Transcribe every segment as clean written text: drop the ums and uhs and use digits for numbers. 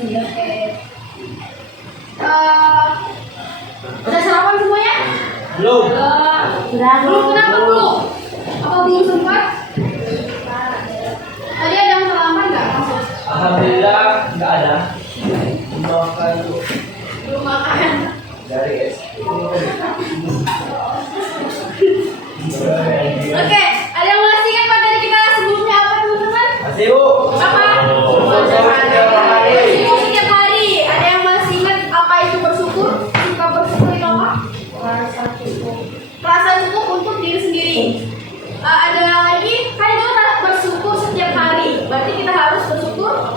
sini. Oke. Udah sarapan semuanya? Belum. Belum. Kenapa belum? Apa belum sempat? Tadi ada yang terlambat nggak masuk? Alhamdulillah nggak ada. Makan Belum makan. dari SD. Oke, ada yang masih ingat materi kita sebelumnya apa teman-teman? Masih Bu. Apa? Bersyukur setiap hari. Ada yang masih ingat apa itu bersyukur? Suka bersyukur itu apa? Rasa cukup untuk diri sendiri. Ada lagi, kan itu bersyukur setiap hari. Berarti kita harus bersyukur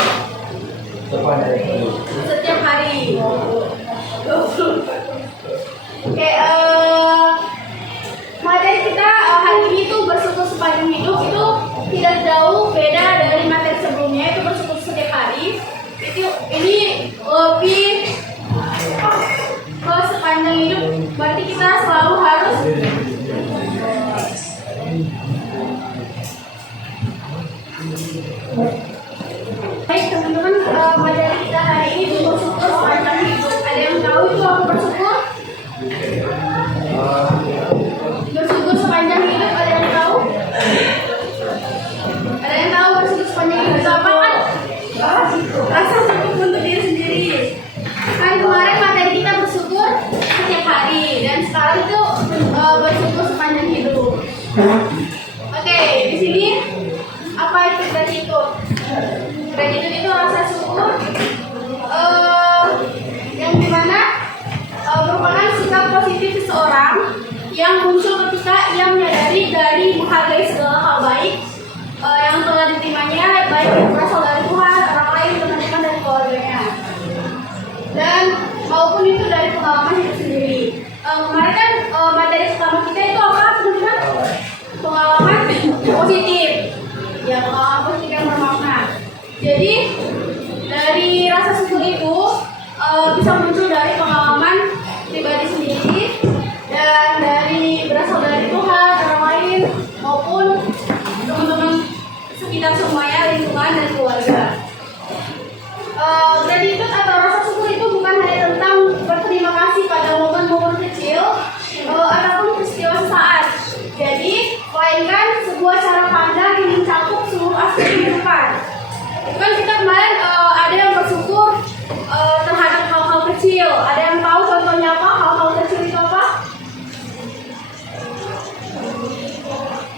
setiap hari. Oke, materi kita hari ini tuh bersyukur sepanjang hidup itu tidak jauh beda dari materi sebelumnya, itu bersyukur setiap hari. Ini lebih ke sepanjang hidup, berarti kita selalu harus baik teman-teman, materi kita hari ini bersyukur sepanjang hidup. Ada yang tahu itu apa bersyukur? Bersyukur sepanjang hidup, ada yang tahu? Ada yang tahu bersyukur sepanjang hidup itu apa kan? Rasa cukup untuk diri sendiri. Kan kemarin materi kita bersyukur setiap hari, dan sekarang itu bersyukur sepanjang hidup. Oke, di sini apa itu gratitude? Gratitude itu rasa syukur yang dimana merupakan sikap positif seseorang yang muncul ketika ia menyadari dari menghargai segala hal baik yang telah diterimanya, baik yang berasal dari Tuhan, orang lain, teman-teman, dan keluarganya, dan maupun itu dari pengalaman hidup sendiri. Kemarin kan materi pertama kita itu apa teman-teman? Pengalaman positif, ya, pengalaman positif yang bermakna. Jadi dari rasa syukur itu bisa muncul dari pengalaman pribadi sendiri dan dari berasal dari Tuhan, orang lain, maupun teman-teman sekitar semuanya, lingkungan dan keluarga. Gratitude atau rasa syukur itu bukan hanya tentang berterima kasih pada momen-momen kecil ataupun peristiwa sesaat. Jadi, melainkan sebuah cara pandang yang mencakup seluruh aspek kehidupan. Itu kan kita kemarin ada yang bersyukur terhadap hal-hal kecil. Ada yang tahu contohnya apa? Hal-hal kecil itu apa?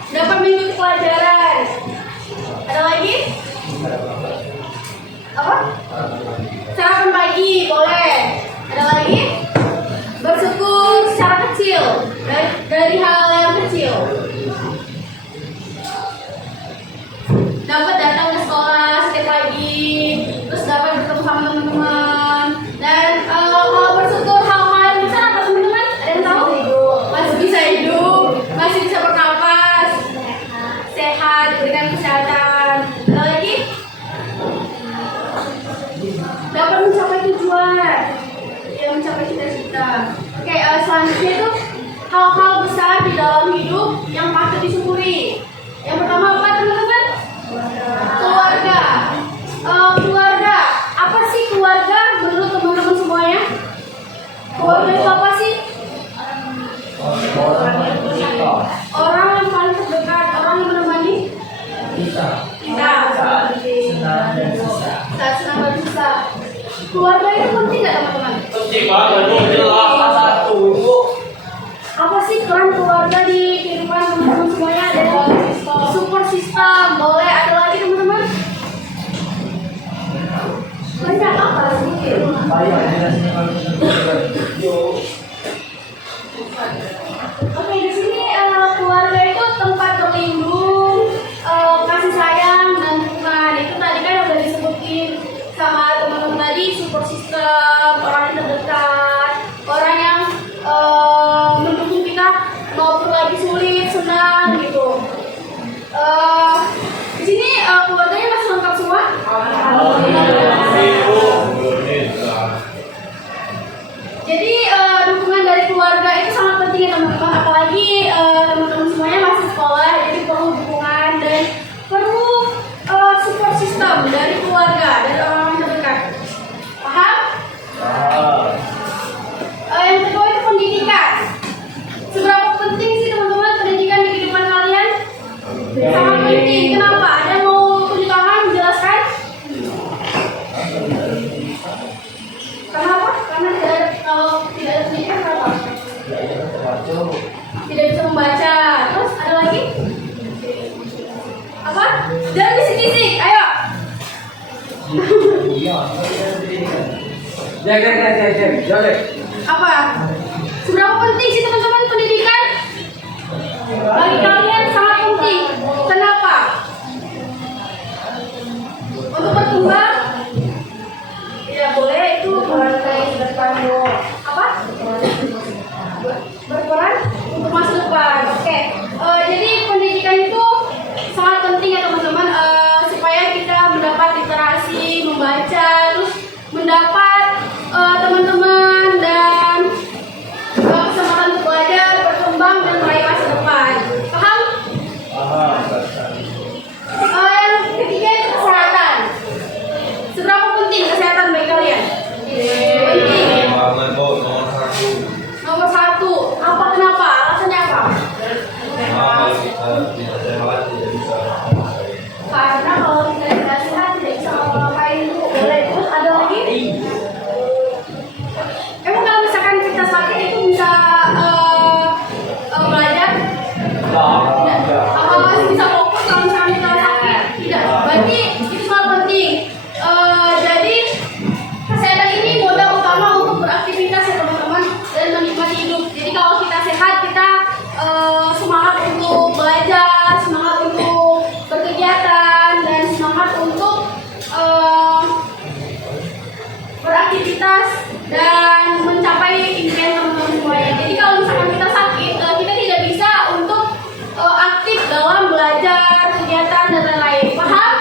Dapat mengikuti pelajaran. Ada lagi? Apa? Sarapan pagi, boleh. Ada lagi? Bersyukur secara kecil, dari hal yang kecil. Dapat datang ke sekolah setiap pagi, terus dapat bertemu sama teman-teman, dan kalau bersyukur hal-hal yang besar apa teman-teman? Ada yang tahu? Masih bisa hidup, masih bisa bernapas, sehat, diberikan kesehatan. Ada lagi? Dapat mencapai tujuan, ya, mencapai cita-cita. Oke, selanjutnya itu hal-hal besar di dalam hidup yang patut disyukuri. Yang pertama apa teman-teman? Keluarga. Keluarga, apa sih keluarga menurut teman-teman semuanya? Keluarga itu apa sih? Orang yang paling terdekat, orang yang menemani kita saat senang dan susah. Keluarga itu penting nggak teman-teman? Penting banget. Jelas satu Bu. Apa sih peran keluarga di kehidupan teman-teman semuanya? Ada support system, boleh. Ada lagi teman-teman? Banyak apa sih? Oke, di sini keluarga itu tempat berlindung, kasih sayang dan dukungan. Itu tadi kan udah disebutin sama teman-teman tadi, support system, orang yang terdekat, orang yang mendukung kita maupun lagi sulit, senang gitu. Di sini keluarganya masih lengkap semua? Jadi dukungan dari keluarga itu sangat penting ya teman-teman, apalagi teman-teman semuanya masih sekolah, jadi perlu dukungan dan perlu support system dari keluarga, dari orang-orang terdekat. Kenapa? Karena kalau tidak ada pendidikan kenapa? Tidak bisa membaca. Terus ada lagi? Apa? Jangan bisik-bisik. Ayo. Apa? Seberapa penting sih teman-teman pendidikan? Bagi kalian sangat penting. Kenapa? Untuk berkembang tidak boleh itu apa? Berperan untuk masa depan. Oke. Jadi pendidikan itu sangat penting ya teman-teman, supaya kita mendapat literasi, membaca, terus mendapat teman-teman dan kesempatan untuk belajar, berkembang dan meraih masa depan. Paham? Yang ketiga itu kesehatan. Seberapa penting kesehatan bagi kalian? Penting. Nomor satu. Apa kenapa? Alasannya apa? Karena kalau kita tidak sehat tidak bisa ngapain itu. Boleh. Terus ada lagi? Emang kalau misalkan kita sakit itu bisa belajar? Tidak. Masih bisa fokus kalau misalkan kita sakit? Tidak. Berarti itu sangat penting. Jadi kesehatan ini modal utama untuk beraktivitas ya teman-teman dan menikmati hidup. Jadi kalau kita sehat, kita semangat untuk belajar, semangat untuk berkegiatan, dan semangat untuk beraktivitas dan mencapai impian teman-teman semuanya. Jadi kalau misalkan kita sakit, kita tidak bisa untuk aktif dalam belajar, kegiatan dan lain-lain. Paham?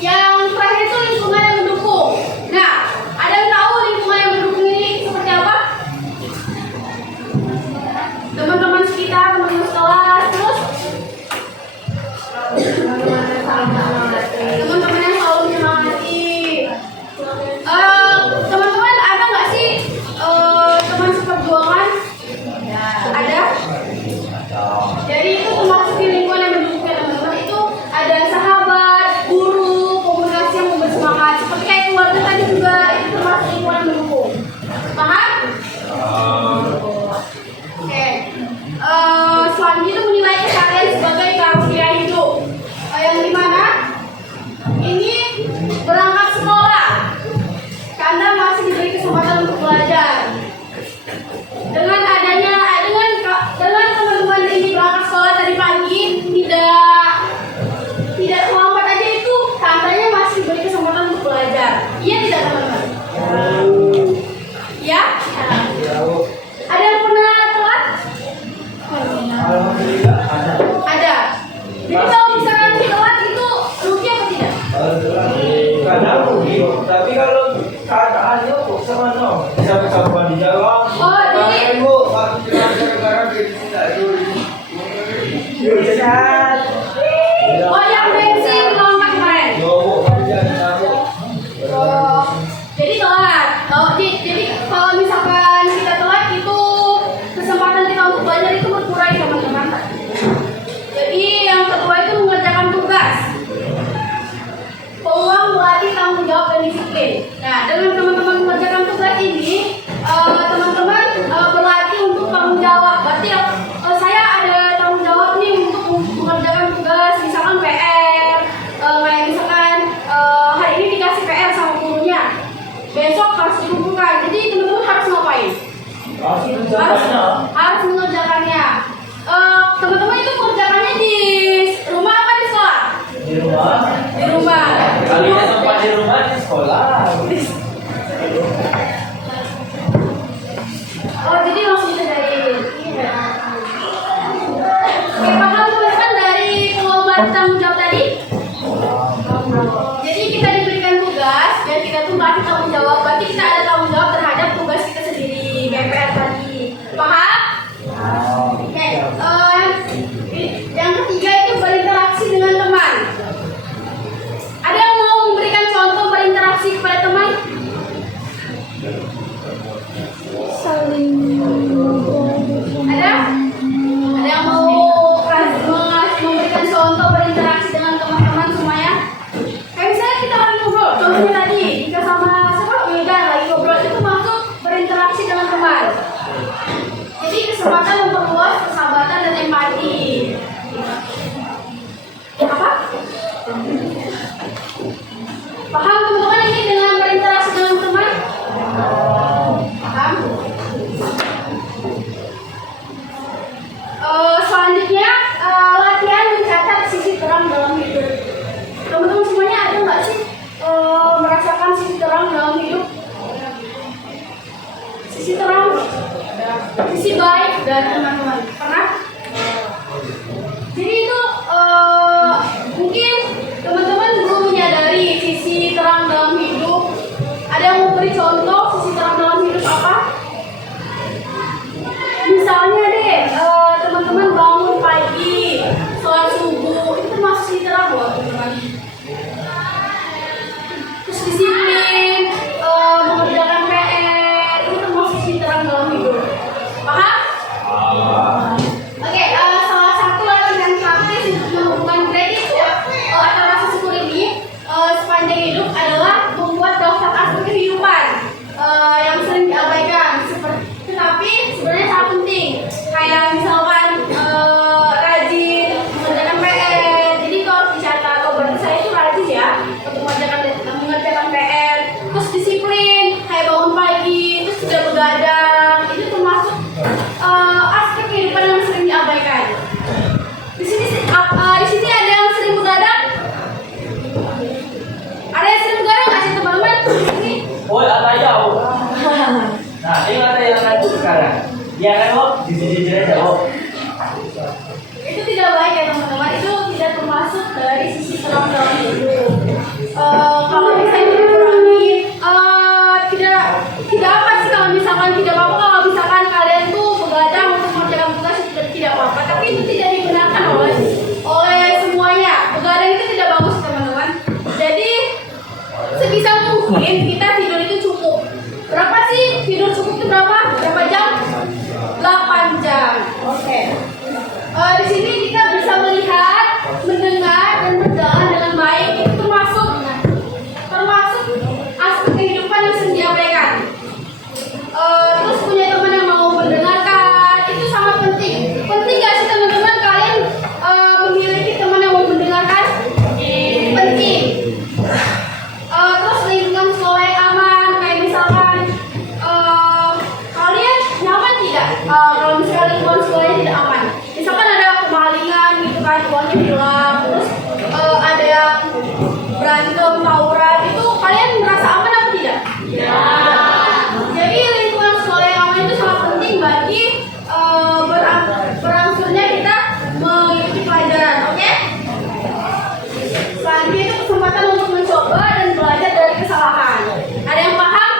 Yang terakhir itu lingkungan yang mendukung. Nah, ada yang tahu lingkungan yang mendukung ini seperti apa? Teman-teman sekitar, teman-teman kelas, terus teman-teman yang selalu menyemangati. Teman-teman ada nggak sih teman seperjuangan? Ada? Jadi itu termasuk di lingkungan yang mendukung ya teman-teman. Itu ada sahabat, guru, komunikasi yang memberi semangat. Seperti kayak keluarga tadi juga, itu termasuk lingkungan yang mendukung. Paham? Oke. Selanjutnya itu menilai kalian sebagai karunia hidup. Yang dimana ini berangkat sekolah, karena masih diberi kesempatan untuk belajar. Dengan adanya dengan teman-teman ini berangkat sekolah dari pagi, tidak terlambat aja, itu tandanya masih diberi kesempatan untuk belajar. Iya tidak teman-teman? Ya? Ada yang pernah telat? Ada. Jadi kalau misalkan telat itu rugi apa tidak? Kadang rugi, tapi kalau keadaannya kok sama no, bisa bersabar di dalam. Oh, jadi yang bensin lompat kemarin. Jadi telat. Jadi kalau misalkan kita telat itu kesempatan kita untuk belajar itu berkurang teman-teman. Jadi yang kedua itu mengerjakan tugas. Peluang melatih tanggung jawab dan disiplin. Nah, dengan teman-teman mengerjakan tugas ini, teman-teman berlatih untuk tanggung jawab. Berarti saya ada tanggung jawab nih untuk mengerjakan tugas, misalkan PR, kayak misalkan hari ini dikasih PR sama gurunya, besok harus dikumpulkan. Jadi teman-teman harus ngapain? Harus mengerjakannya. Teman-teman itu mengerjakannya di rumah apa di sekolah? Di rumah. Di rumah. Kalinya sempat di rumah di sekolah. Oh, jadi langsung kita dari ini. Oke, paham teman-teman dari pengembangan tanggung jawab tadi? Jadi kita diberikan tugas dan kita tuh melatih tanggung jawab. Berarti kita ada tanggung jawab terhadap tugas kita sendiri, kayak PR tadi. Paham? Oke. Yang ketiga itu berinteraksi dengan teman. Ada yang mau memberikan contoh berinteraksi kepada teman? Ada? Ada yang mau memberikan contoh berinteraksi dengan teman-teman semuanya? Kayak misalnya kita lagi ngobrol. contohnya tadi jika sama siapa Wildan lagi ngobrol itu masuk berinteraksi dengan teman. Jadi kesempatan memperluas persahabatan dan empati. Apa? Paham teman-teman ini dengan berinteraksi dengan teman? Paham? Selanjutnya latihan mencatat sisi terang dalam hidup. Teman-teman semuanya ada nggak sih merasakan sisi terang dalam hidup? Sisi terang, sisi baik dari teman-teman pernah? Jadi itu mungkin teman-teman belum menyadari sisi terang dalam hidup. Ada yang mau beri contoh sisi terang dalam hidup apa? Misalnya deh, teman-teman bangun pagi, sholat subuh, itu termasuk sisi terang loh teman-teman. Terus disiplin, mengerjakan PR, itu termasuk sisi terang dalam hidup. Paham? Oke, salah satu latihan praktis untuk menumbuhkan gratitude atau rasa syukur ini sepanjang hidup adalah membuat daftar aspek kehidupan yang sering diabaikan. Tetapi sebenarnya sangat penting. Kayak misalkan rajin mengerjakan PR, jadi itu harus dicatat. Oh berarti saya itu rajin ya untuk mengerjakan PR. Terus disiplin, kayak bangun pagi, terus tidak begadang. Itu termasuk aspek kehidupan yang sering diabaikan. Di sini ada yang sering begadang? Ada yang sering begadang nggak sih teman-teman? Di sini? Oh, ada jauh. Nah, ini ada yang ngaku sekarang. Ya kan, Wok? Jujur-jujur aja, Wok. Itu tidak baik ya teman-teman. Itu tidak termasuk dari sisi terang dalam hidup. Kalau misalnya dikurangi, tidak apa sih kalau misalkan tidak apa-apa kalau misalkan kalian tuh begadang untuk mengerjakan tugas tidak apa-apa. Tapi itu tidak dibenarkan oleh semuanya. Begadang itu tidak bagus teman-teman. Jadi sebisa mungkin kita tidur itu cukup. Berapa sih tidur cukup itu berapa? Berapa jam? 8 jam. Oke. Di sini kita bisa melihat, mendengar dan berjalan dengan baik. Itu termasuk aspek kehidupan yang sering diabaikan. Terus punya teman yang mau mendengarkan itu sangat penting. Penting gak sih teman-teman kalian memiliki teman yang mau mendengarkan? Penting. Terus lingkungan sekolah yang aman, kayak misalkan kalian nyaman tidak? Kalau misalkan lingkungan sekolahnya tidak aman, misalkan ada kemalingan gitu kan, uangnya hilang, terus ada yang berantem, tawuran, itu kalian merasa aman apa tidak? Ya. Jadi lingkungan sekolah yang aman itu sangat penting bagi berangsurnya kita mengikuti pelajaran, oke? Selanjutnya itu kesempatan untuk mencoba dan belajar dari kesalahan. Ada yang paham?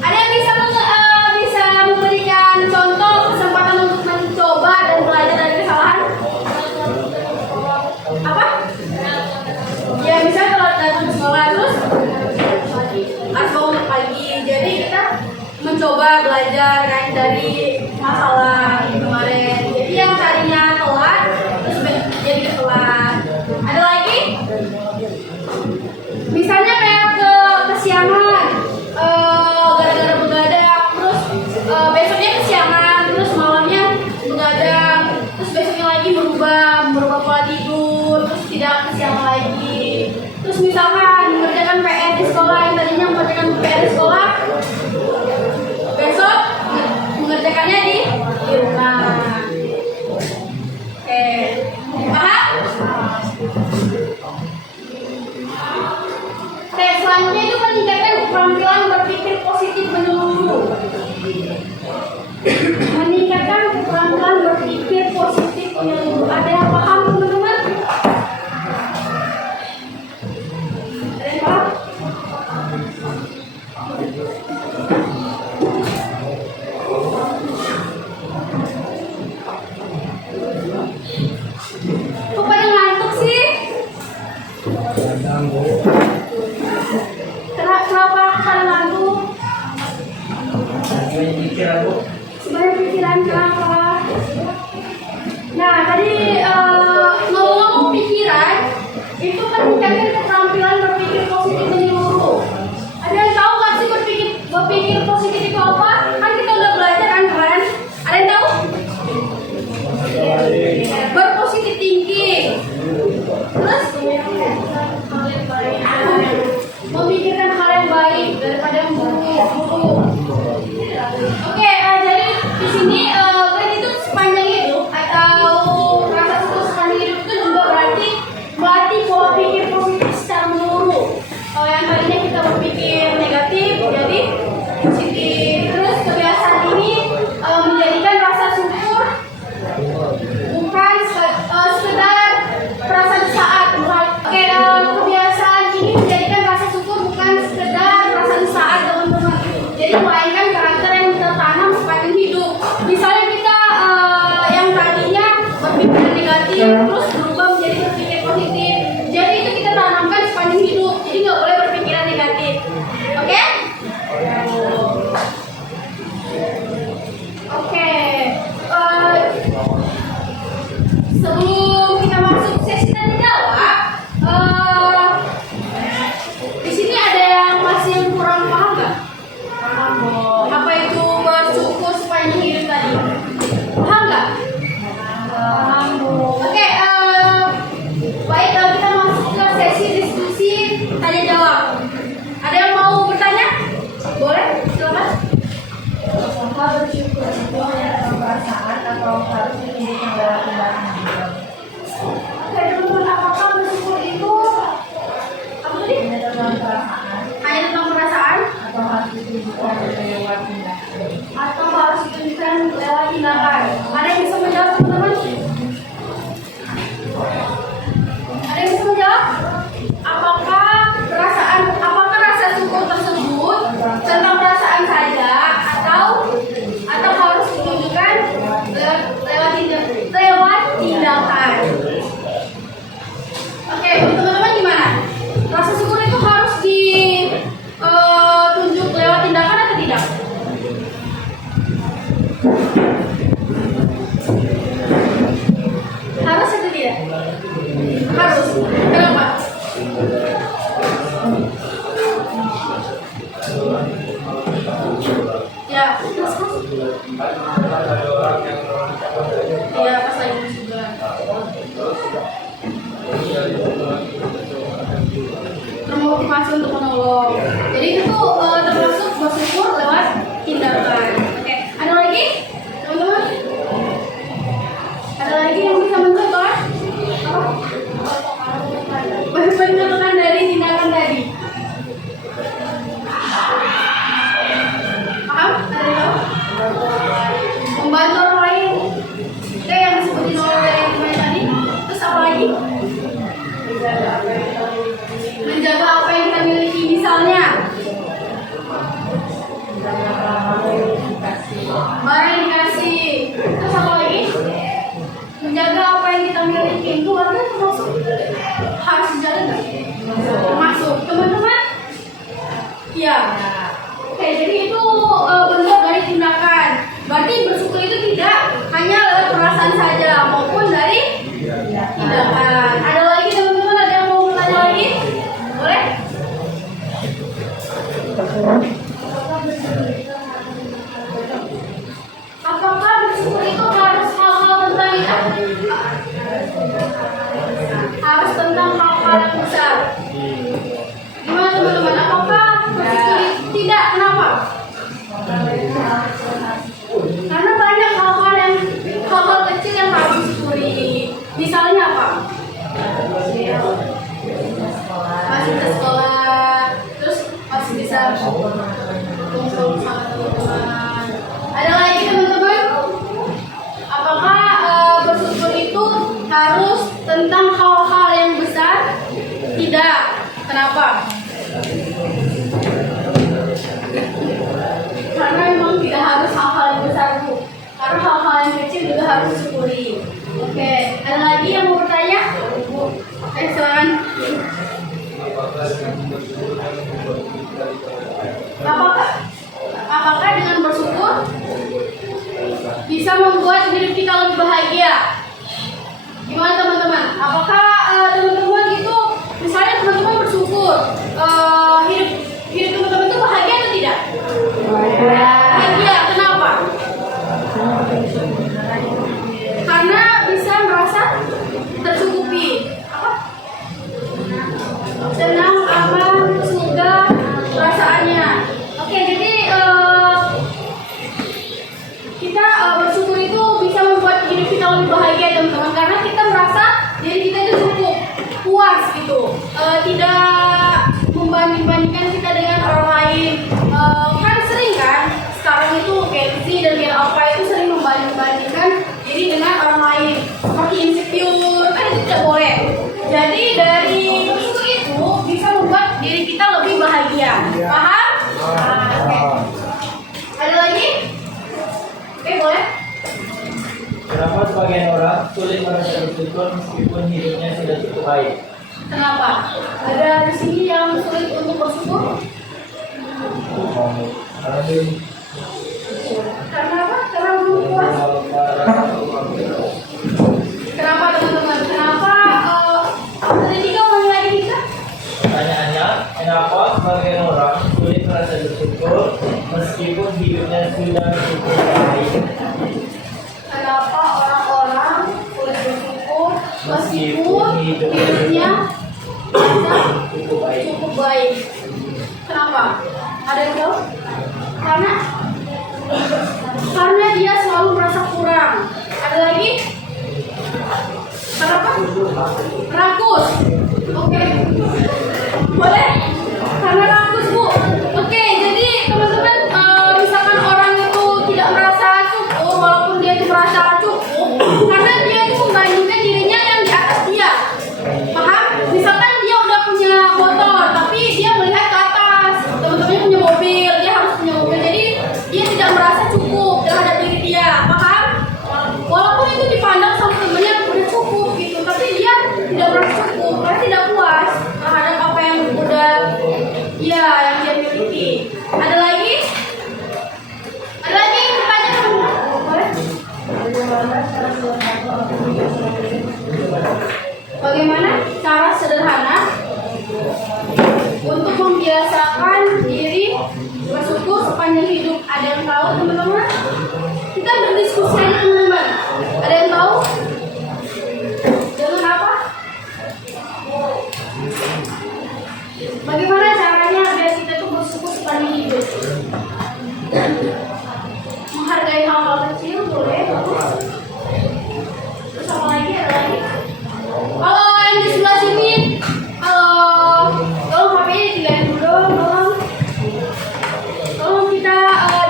Ada yang bisa memberikan contoh kesempatan untuk mencoba dan belajar dari kesalahan? Apa? Ya misalnya kalau datang ke sekolah terus harus bangun pagi. Jadi kita mencoba belajar kan dari masalah kemarin. Jadi yang tadinya telat terus jadi telat. Ada lagi? Misalnya kayak kesiangan, gara-gara begadang, terus besoknya kesiangan, terus malamnya begadang, terus besoknya lagi berubah pola tidur, terus tidak kesiangan lagi. Terus misalkan mengerjakan PR di sekolah, yang tadinya mengerjakan PR di sekolah, besok mengerjakannya di rumah. Oke, paham? Oke, selanjutnya itu meningkatkan keterampilan berpikir positif menyeluruh. Meningkatkan keterampilan berpikir positif menyeluruh. Ada yang paham teman-teman? Ada yang paham? Kok pada ngantuk sih? Kenapa kalian ngantuk? Sebenarnya pikiran kenapa? Nah tadi ngomong-ngomong pikiran itu meningkatkan keterampilan berpikir positif berpikir negatif jadi positif. Terus kebiasaan ini menjadikan rasa syukur bukan sekedar perasaan saat. Oke, kebiasaan ini menjadikan rasa syukur bukan sekedar perasaan saat teman-teman. Jadi melainkan karakter yang tertanam sepanjang hidup. Misalnya kita yang tadinya berpikir negatif terus berubah menjadi berpikir positif. Jadi itu kita tanamkan sepanjang hidup. Jadi nggak boleh berpikiran negatif. Oke? Oke. Sebelum kita masuk sesi tanya jawab, di sini ada yang masih kurang paham nggak? Apa itu bersyukur sepanjang hidup tadi? Paham nggak? Oke, baik, kita masuk ke sesi diskusi tanya jawab. Ada yang mau bertanya? Boleh, silakan. Apakah bersyukur itu hanya perasaan atau harus ditunjukkan dalam tindakan? Oke, teman-teman, apakah bersyukur itu apa tadi? Hanya tentang perasaan Hanya tentang perasaan atau harus ditunjukkan lewat tindakan? atau harus ditunjukkan lewat tindakan? Ada yang bisa menjawab, teman-teman? Ada yang bisa menjawab? Apakah rasa syukur tersebut tentang perasaan saja atau harus ditunjukkan lewat tindakan? Oke, teman-teman gimana? Rasa syukur itu harus ditunjuk lewat tindakan atau tidak? Harus atau tidak? Harus. Kenapa? Ya, terus. Iya, pas lagi juga. Termotivasi untuk menolong. Jadi itu termasuk bersyukur lewat tindakan. Oke, ada lagi, teman-teman? Ada lagi yang bisa mencontohkan? Mencontohkan dari tindakan tadi. Paham? Ada yang tahu? Membantu orang lain. Oke, yang disebutin oleh teman tadi. Terus apa lagi? Menjaga apa yang kita miliki, misalnya barang yang dikasih. Terus apa lagi? Menjaga apa yang kita miliki. Keluarga termasuk harus dijaga nggak? Termasuk. Teman-teman? Iya. Oke, jadi itu bentuk dari tindakan. Berarti bersyukur itu tidak hanya lewat perasaan saja, maupun dari tindakan. Ada lagi, teman-teman? Ada yang mau bertanya lagi? Boleh? Apakah bersyukur itu harus hal-hal tentang itu? Harus tentang hal-hal yang besar. Gimana, teman-teman? Apakah bersyukur itu tidak? Kenapa? Karena banyak hal-hal kecil yang harus disyukuri. Misalnya apa? Masih ke sekolah, terus masih bisa kumpul sama teman-teman. Ada lagi, teman-teman? Apakah bersyukur itu harus tentang hal-hal yang besar? Tidak. Kenapa? Karena memang tidak harus hal-hal yang besar itu. Karena hal-hal yang kecil juga harus disyukuri. Oke, ada lagi yang mau bertanya? Silakan. Apakah dengan bersyukur bisa membuat hidup kita lebih bahagia? Gimana, teman-teman? Apakah teman-teman itu, misalnya teman-teman bersyukur, orang itu gengsi dan biar apa itu sering membanding-bandingkan diri dengan orang lain seperti insecure, kan itu tidak boleh. Jadi dari itu bisa membuat diri kita lebih bahagia. Paham? Oke. Ada lagi? Oke, boleh. Kenapa sebagian orang sulit merasa bersyukur meskipun hidupnya sudah cukup baik? Kenapa? Ada di sini yang sulit untuk bersyukur? Karena dia Karena apa? Karena belum puas. Kenapa teman-teman? Kenapa? Tadi kamu mau lagi bisa? Pertanyaannya, kenapa sebagian orang sulit merasa bersyukur meskipun hidupnya sudah cukup baik? Kenapa orang-orang sulit bersyukur meskipun hidupnya sudah Cukup baik. cukup baik? Kenapa? Ada yang tahu? Karena dia selalu merasa kurang. Ada lagi? Kenapa? Rakus. Oke. Boleh? Karena rakus, Bu. Oke, jadi teman-teman, misalkan orang itu tidak merasa cukup, walaupun dia itu merasa cukup, karena dia itu membandingkan dirinya yang di atas dia. Paham? Misalkan dia udah punya motor, tapi dia melihat ke atas. Teman-temannya punya mobil, dia harus punya mobil. Jadi dia tidak merasa cukup terhadap diri dia. Paham? Walaupun itu dipandang sama temannya udah cukup gitu, tapi dia tidak merasa cukup karena tidak puas terhadap apa yang udah yang dia miliki. Ada lagi? Ada lagi yang bertanya teman-teman? Boleh? Bagaimana cara sederhana untuk membiasakan diri bersyukur sepanjang hidup? Ada yang tahu teman-teman? Kita berdiskusi aja teman-teman. Ada yang tahu? Dengan apa? Bagaimana caranya biar kita tuh bersyukur sepanjang hidup? Menghargai hal-hal kecil boleh, bagus. Terus apa lagi? Ada lagi? Kalau yang di sebelah sini, tolong HP-nya dilihat dulu dong, tolong. Tolong kita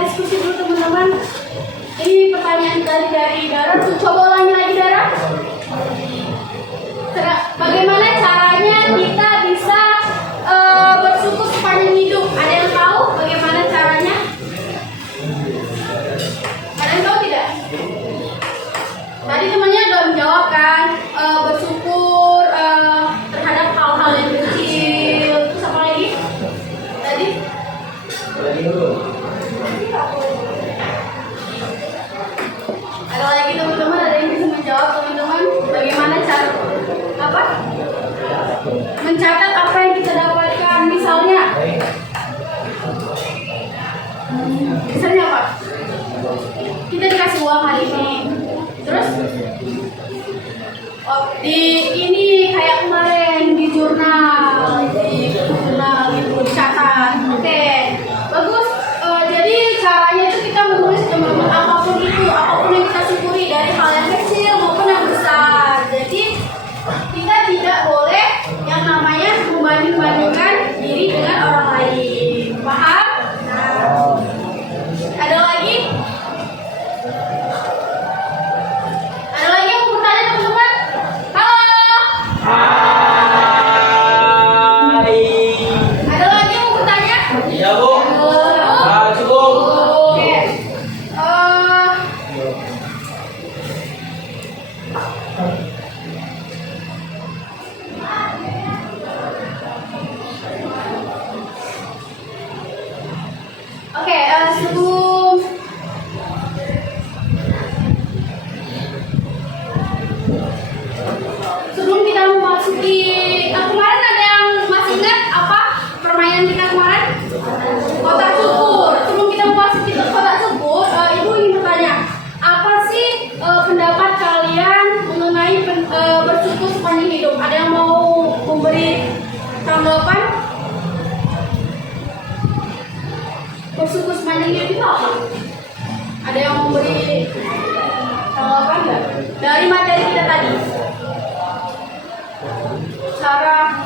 diskusi dulu teman-teman. Ini pertanyaan dari Dara. Coba ulangi lagi Dara. Bagaimana caranya kita bisa bersyukur sepanjang hidup? Ada yang tahu bagaimana caranya? Ada yang tahu tidak? Tadi temannya udah menjawab kan, bersyukur terhadap hal-hal yang kecil. Terus apa lagi? Tadi? Ada lagi teman-teman, ada yang bisa menjawab teman-teman? Bagaimana cara apa? Mencatat apa yang kita dapatkan, misalnya apa? Kita dikasih uang hari ini, terus di ini kayak kemarin di jurnal gitu dicatat. Oke, bagus. Jadi caranya itu kita menulis teman-teman apapun yang kita syukuri dari hal yang kecil maupun yang besar. Jadi kita tidak boleh yang namanya membanding-bandingkan diri dengan orang lain. Paham? Ada lagi? Ada lagi yang mau bertanya teman-teman? Halo? Hai. Ada lagi yang mau bertanya? Iya, Bu. Cukup. Oke. Oke, sebelum kita memasuki kemarin ada yang masih ingat apa permainan kita kemarin? Kotak syukur. Sebelum kita memasuki kotak syukur, Ibu ingin bertanya, apa sih pendapat kalian mengenai bersyukur sepanjang hidup? Ada yang mau memberi tanggapan? Bersyukur sepanjang hidup itu apa? Ada yang memberi tanggapan nggak? Dari materi kita tadi. Cara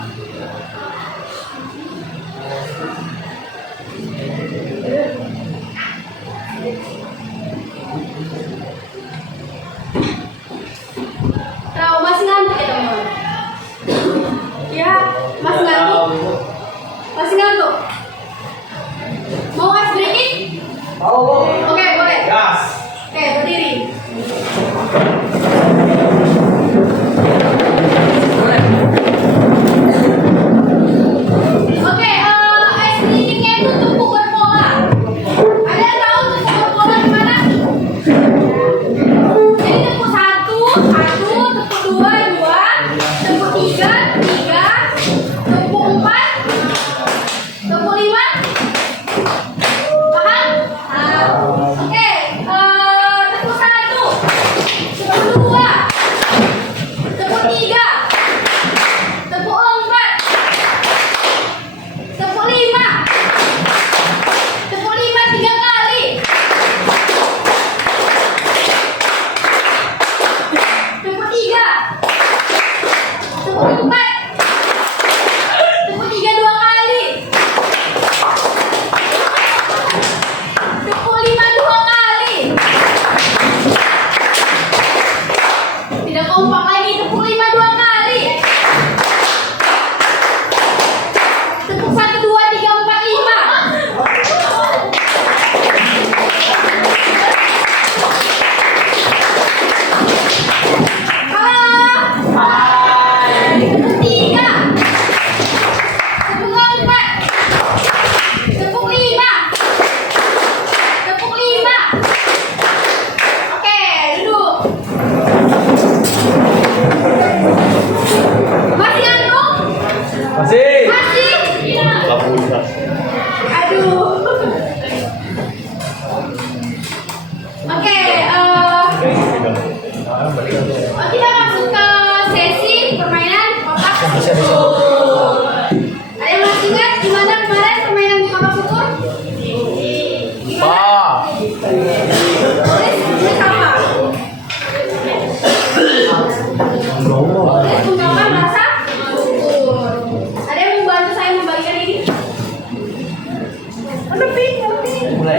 Mulai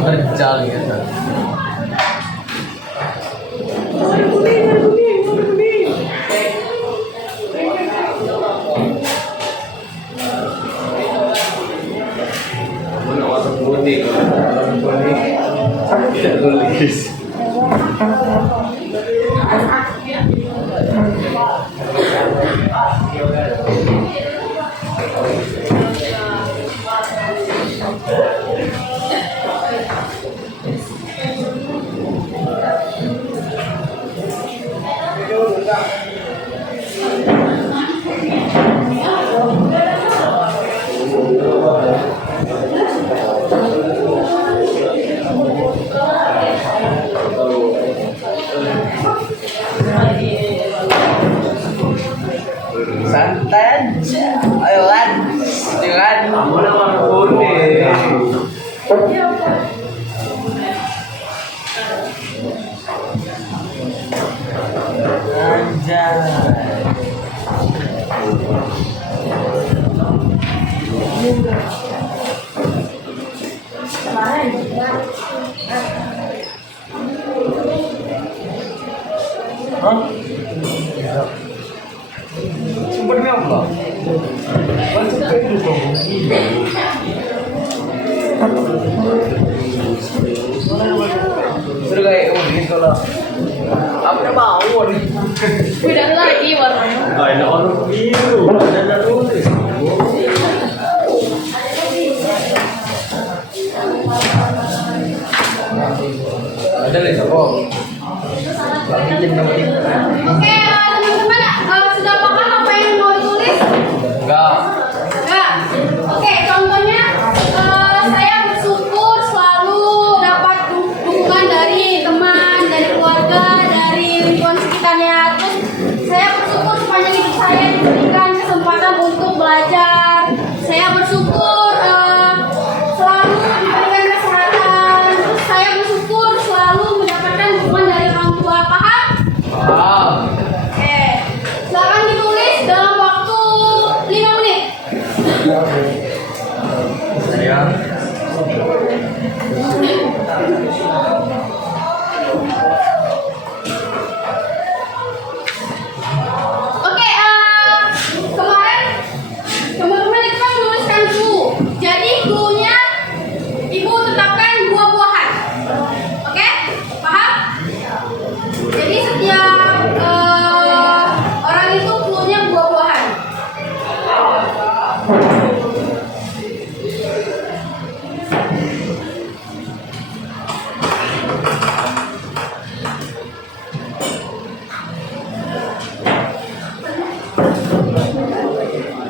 kerja gitu. Tidak tulis. Santai aja, ayo kan, jangan. Mana warna kuning. Sumbernya apa? Sudah kayak gitu lah. Apa mau nih? Beda lagi warnanya. Ada orang biru, ada tulis. Ada lagi kok. Oke, teman-teman sudah paham apa yang mau ditulis? Enggak. Enggak. Oke, contohnya saya bersyukur selalu dapat dukungan dari teman, dari keluarga, dari lingkungan sekitarnya. Terus saya bersyukur sepanjang hidup saya diberikan kesempatan untuk belajar. Saya bersyukur selalu diberikan kesehatan. Terus saya bersyukur selalu mendapatkan dukungan dari orang tua. Paham? Paham. Oke. Silakan ditulis dalam waktu 5 menit. Saya Oke, kemarin teman-teman itu kan menuliskan clue. Jadi clue-nya ibu tetapkan buah-buahan. Oke, paham? Jadi setiap orang itu clue-nya buah-buahan. Oh,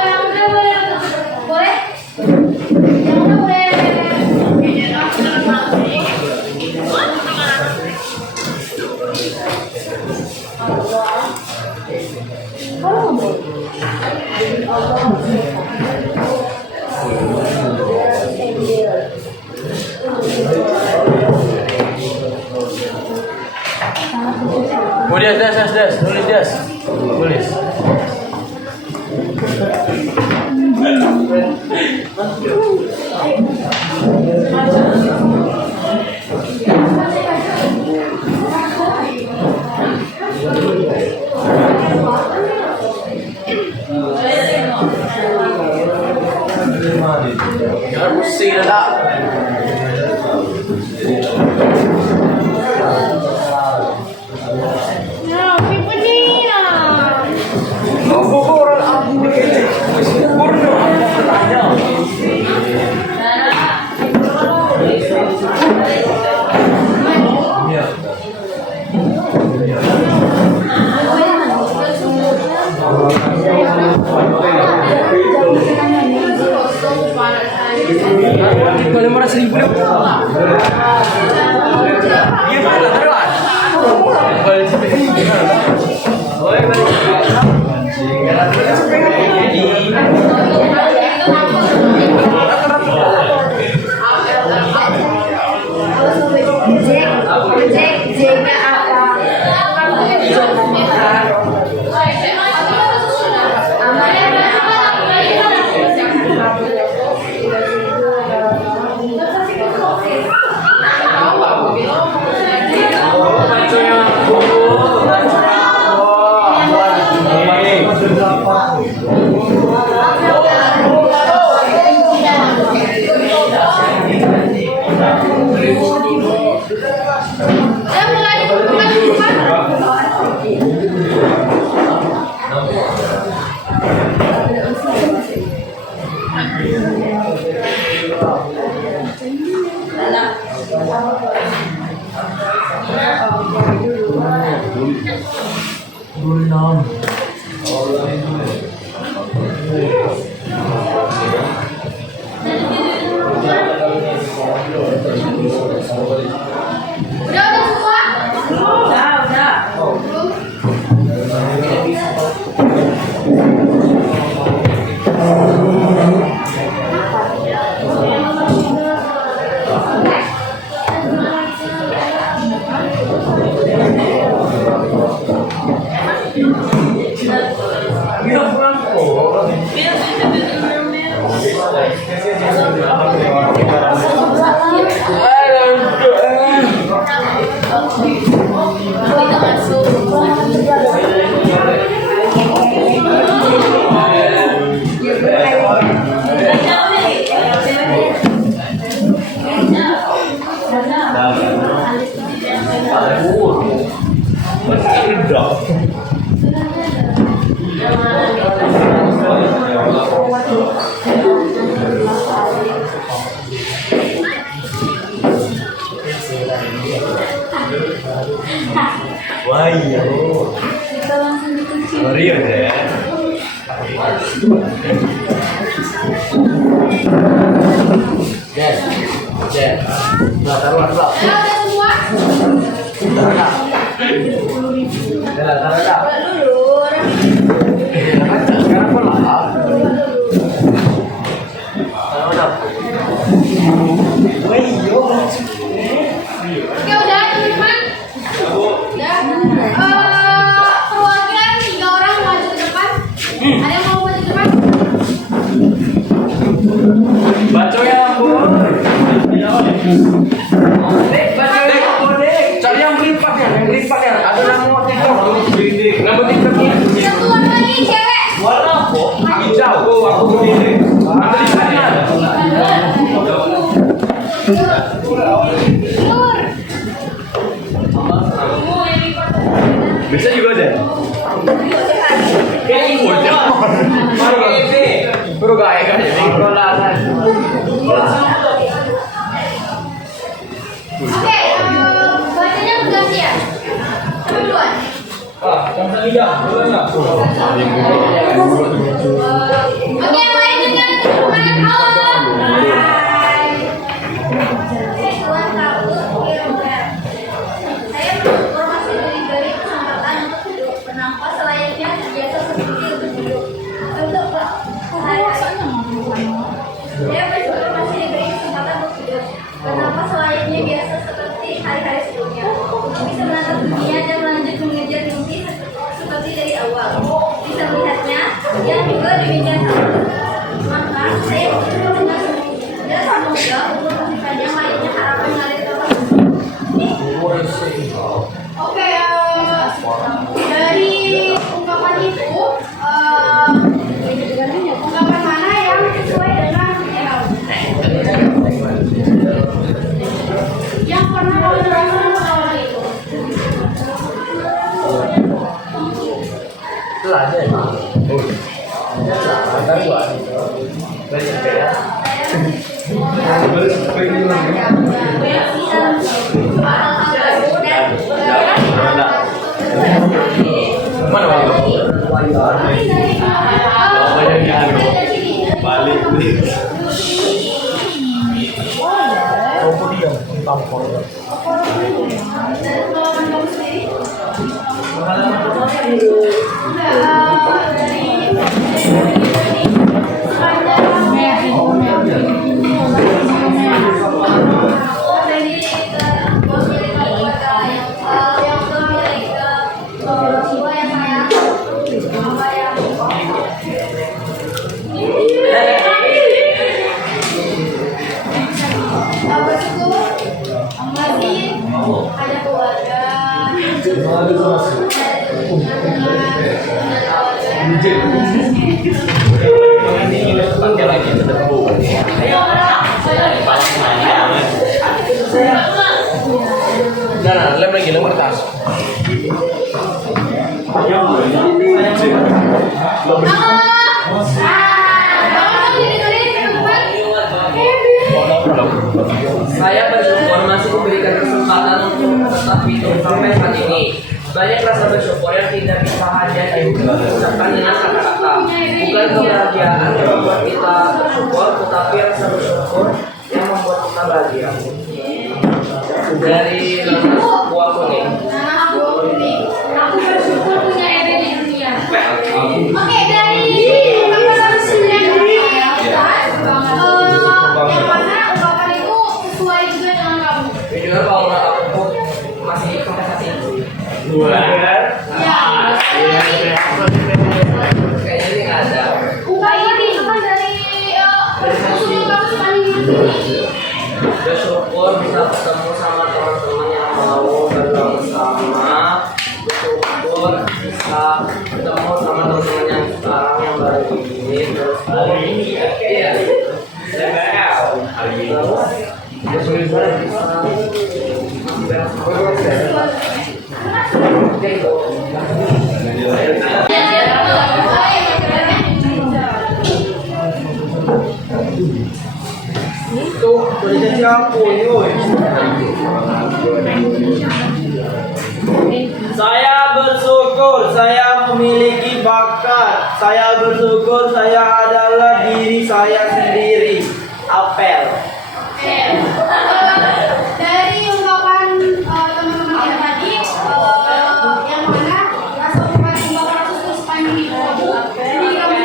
yang udah boleh? Yang udah boleh. Kemudian das, tulis das. Tulis. Jangan pusing dah. Kalau 500.000 gimana terus? Wah iya. Serius ya. Yes. Yes. Nah, taruh. Udah semua? Taruh. Sekarang pun lah. Oke, udah teman-teman. Udah. Perwakilan 3 orang maju ke depan. Ada yang mau maju ke depan? Baca ya, Bu. Cari yang berlipat ya. Ada nama TikTok. Nama TikToknya. Satu orang lagi cewek. Warna apa? Hijau. Aku begini. Ada di sana. Nur. Bisa juga aja. Kayak ini bocah. Baru gaya kan ini. Oke, bacanya berganti ya. Siapa duluan? Oke, yang lain dengan teman. Halo. Hai. Tuan tahu saya informasi dari kesempatan untuk duduk menampak selayaknya biasa seperti untuk duduk. Untuk hari sebelumnya. Untuk bisa menatap dunia dan melanjut mengejar mimpi seperti dari awal. Bisa melihatnya, yang juga demikian sama. Maka saya bersyukur dengan dan semoga umur masih panjang layaknya harapan mengalir ke Oke, dari ungkapan itu, ungkapan mana yang sesuai dengan yang pernah kamu terapkan selama itu? Teladan. Antar gua. Banyak ya. Mana balik. Ada keluarga, Jangan, lem lagi lem kertas. Saya bersyukur masih diberikan kesempatan untuk tetap hidup sampai saat ini. Banyak rasa bersyukur yang tidak bisa hanya diucapkan dengan kata-kata. Bukan kebahagiaan yang membuat kita bersyukur, tetapi rasa bersyukur yang membuat kita bahagia. Dari buah kuning. aku bersyukur punya Ebe di dunia. Oke, dari ungkapan sembilan yang mana ungkapan itu sesuai juga dengan kamu? Jujur kalau aku masih kontestasi. Ya. Kayaknya ini nggak ada. Ungkapan itu kan dari usul kamu paling ini. Bersyukur bisa ketemu sama teman-teman yang mau bersama. Bersyukur bisa ketemu sama teman-teman yang sekarang yang baru ini. Terus iya. Tulisan siapa ini, woy? Saya bersyukur saya memiliki bakat. Saya bersyukur saya adalah diri saya sendiri. Apel. Dari ungkapan teman-teman yang tadi, yang mana rasa ungkapan rasa sepanjang itu dari kamu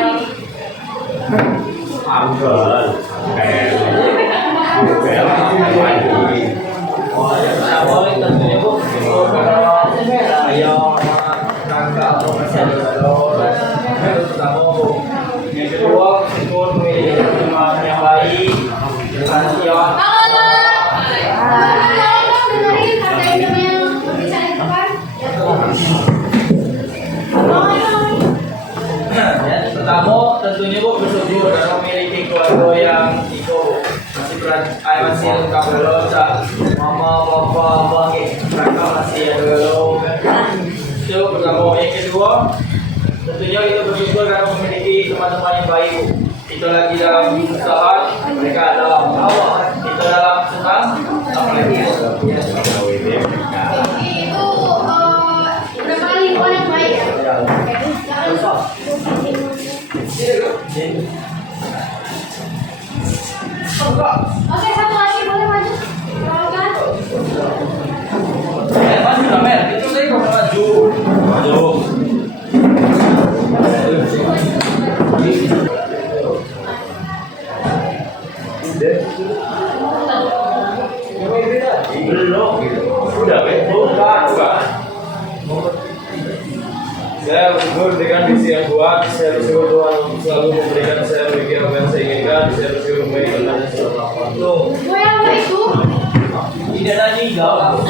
sendiri. Dengerin kata yang berbicara di depan. Pertama tentunya Bu bersyukur karena memiliki keluarga yang masih lengkap dulu, mama, papa, abang, kakak masih ada dulu. Itu pertama. Yang kedua, tentunya kita bersyukur karena memiliki teman-teman yang baik. Itu lagi dalam kesusahan, mereka dalam awal, itu dalam senang, apalagi Itu berapa kali lingkungan yang baik ya? Jangan lupa. Oke, satu lagi boleh maju. Silakan. maju lah, Mel. Itu saya mau maju. Maju. Belum. Udah, bukan. Saya bersyukur dengan misi yang kuat. Saya bersyukur Tuhan selalu memberikan saya rezeki apa yang saya inginkan. Saya bersyukur memberikan saya selalu apa. Gue apa itu? Tidak lagi jawab.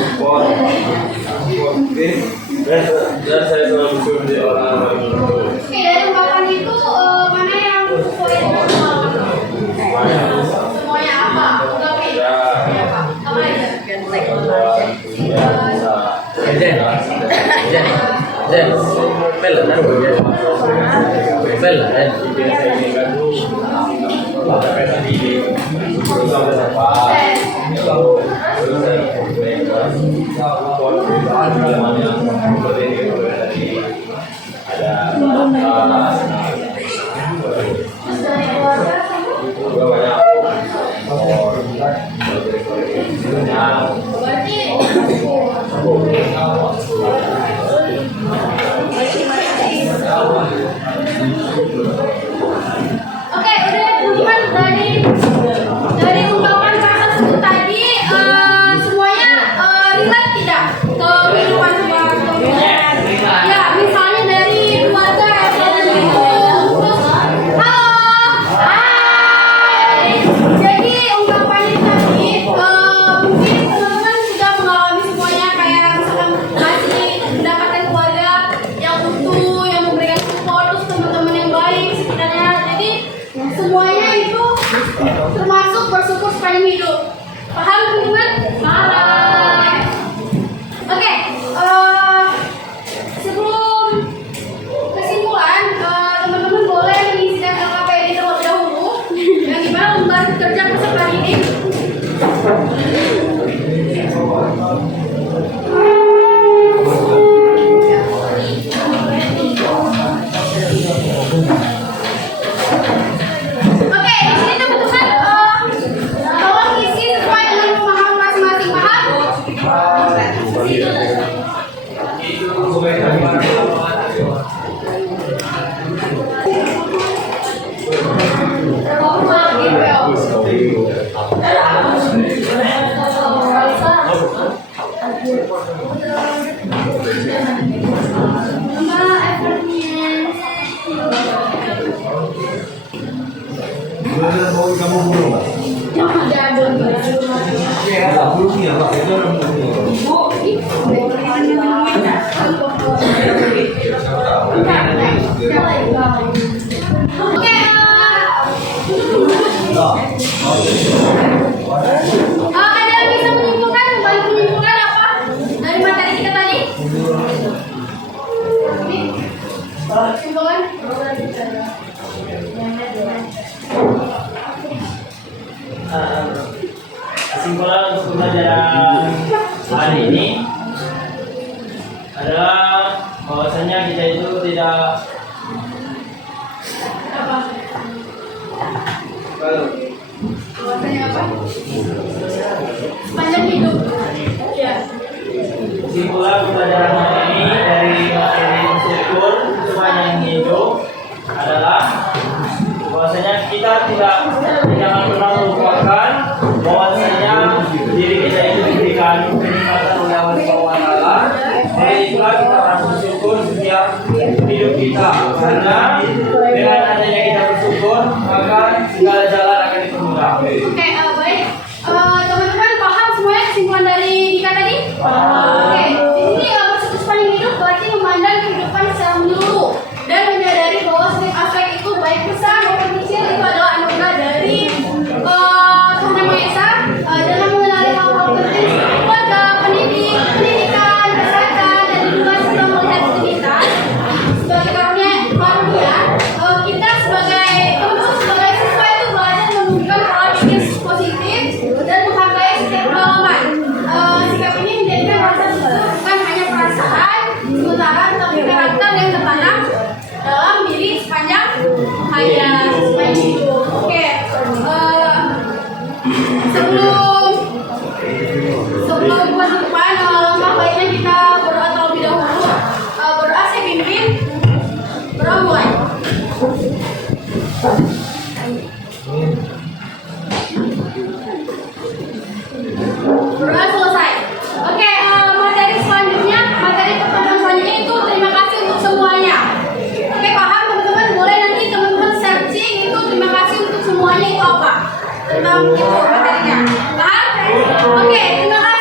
Dan saya selalu bersyukur di orang-orang yang bersyukur. Oke, dari ungkapan itu mana yang sesuai dengan pengalaman? Semuanya apa? Oke. Apa aja? Zen, pel lah, pel lah, Oke, udah teman-teman dari ungkapan kata tersebut tadi semuanya relate tidak ke kehidupan keluarga? Ya, misalnya dari keluarga dan gitu. Terus, halo, hai. Jadi ungkapan ini tadi mungkin teman-teman sudah mengalami semuanya kayak misalkan masih mendapatkan keluarga yang utuh, yang memberikan support, terus teman-teman yang baik sekitarnya. Jadi semuanya itu termasuk bersyukur sepanjang hidup. Paham teman-teman? Paham. Oke, sebelum kesimpulan, teman-teman boleh mengisikan LKPD terlebih dahulu. Yang gimana lembar kerja peserta didik? Oke, di sini teman-teman tolong isi sesuai dengan pemahaman masing-masing. Paham? Oke, ada yang bisa menyimpulkan, bantu menyimpulkan apa dari materi kita tadi? Simpulan? Kesimpulan untuk pembelajaran hari ini adalah bahwasanya kita itu tidak Apa? Bahwasanya apa? Sepanjang hidup. Ya. kesimpulan pembelajaran hari ini dari materi bersyukur sepanjang hidup adalah bahwasanya kita jangan pernah melupakan bahwasanya diri kita itu diberikan kenikmatan oleh Allah SWT. Dari itulah kita harus bersyukur setiap hidup kita, karena dengan adanya kita bersyukur maka segala jalan akan dipermudah. Oke, baik. Teman-teman paham semuanya kesimpulan dari Dika tadi? Oke, di sini bersyukur sepanjang hidup berarti memandang kehidupan secara menyeluruh dan menyadari bahwa setiap aspek itu baik besar maupun kecil itu adalah anugerah dari Tuhan Yang Maha Esa. Dengan mengenali hal-hal penting seperti keluarga, pendidikan, kesehatan, dan lingkungan serta melihat identitas sebagai karunia, kita sebagai teman-teman sebagai siswa tentang itu materinya. Paham? Oke, terima kasih.